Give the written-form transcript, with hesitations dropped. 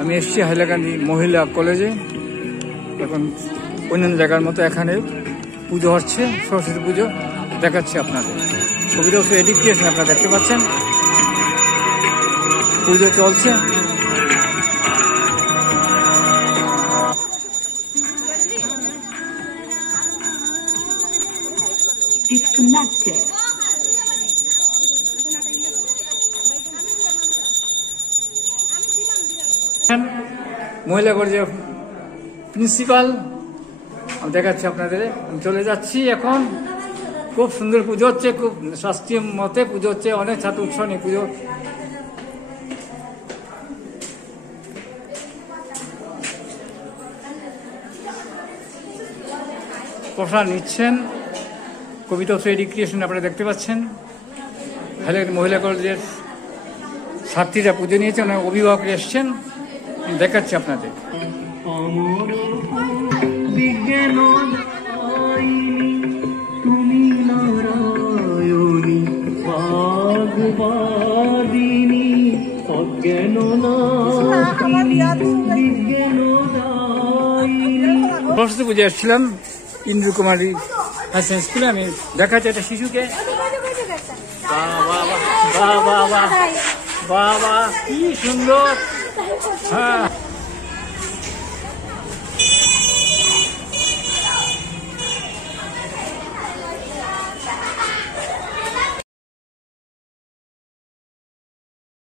আমি এসেছি হাইলাকান্দি মহিলা কলেজে। এখন অন্যান্য জায়গার মতো এখানে পুজো হচ্ছে, সরস্বতী পুজো দেখাচ্ছি আপনাদের। কবিতা উৎসব এডুকেশন আপনারা দেখতে পাচ্ছেন, পুজো চলছে। মহিলা কলেজের প্রিন্সিপাল দেখাচ্ছি আপনাদের। আমি চলে যাচ্ছি এখন। খুব সুন্দর পুজো হচ্ছে, খুব শাস্ত্রীয় মতে পুজো হচ্ছে, অনেক ছাত্র উৎসব নিয়ে পুজো। প্রসাদ নিচ্ছেন, কবিতা উৎসব রিক্রিয়েশন আপনারা দেখতে পাচ্ছেন। হাইলাকান্দি মহিলা কলেজের ছাত্রীরা পুজো নিয়েছেন, অনেক অভিভাবকরা এসছেন, দেখাচ্ছি আপনাদের। সরস্বতী পুজো এসেছিলাম ইন্দ্র কুমারী হাই সেকেন্ডারি স্কুলে। আমি দেখাচ্ছি একটা শিশুকে। বাবা কি সুন্দর! হ্যাঁ।